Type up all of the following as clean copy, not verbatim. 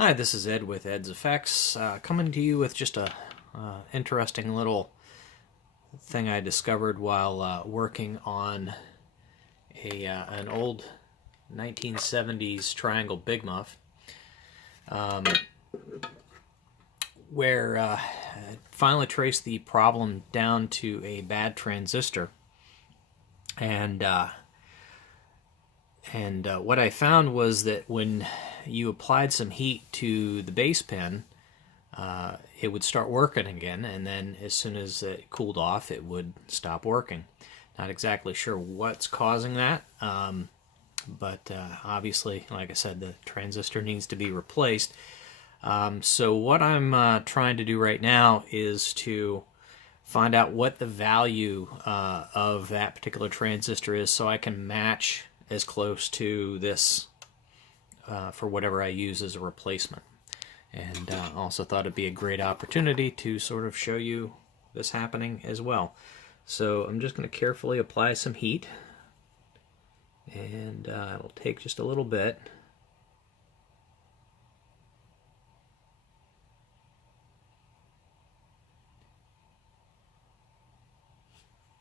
Hi, this is Ed with Ed's Effects, coming to you with just a interesting little thing I discovered while working on an old 1970s Triangle Big Muff, where I finally traced the problem down to a bad transistor, and what I found was that when you applied some heat to the base pin, it would start working again, and then as soon as it cooled off, it would stop working. Not exactly sure what's causing that, but obviously, like I said, the transistor needs to be replaced. So what I'm trying to do right now is to find out what the value of that particular transistor is, so I can match as close to this for whatever I use as a replacement. And also thought it'd be a great opportunity to sort of show you this happening as well. So I'm just going to carefully apply some heat, and it'll take just a little bit.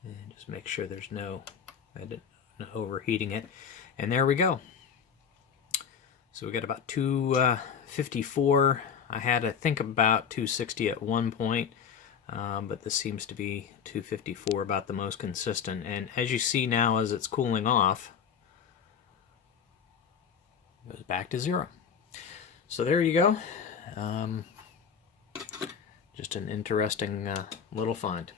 And just make sure there's no overheating it. And there we go. So we got about 254. I had to think about 260 at one point, but this seems to be 254, about the most consistent. And as you see now, as it's cooling off, it goes back to 0. So there you go. Just an interesting little find.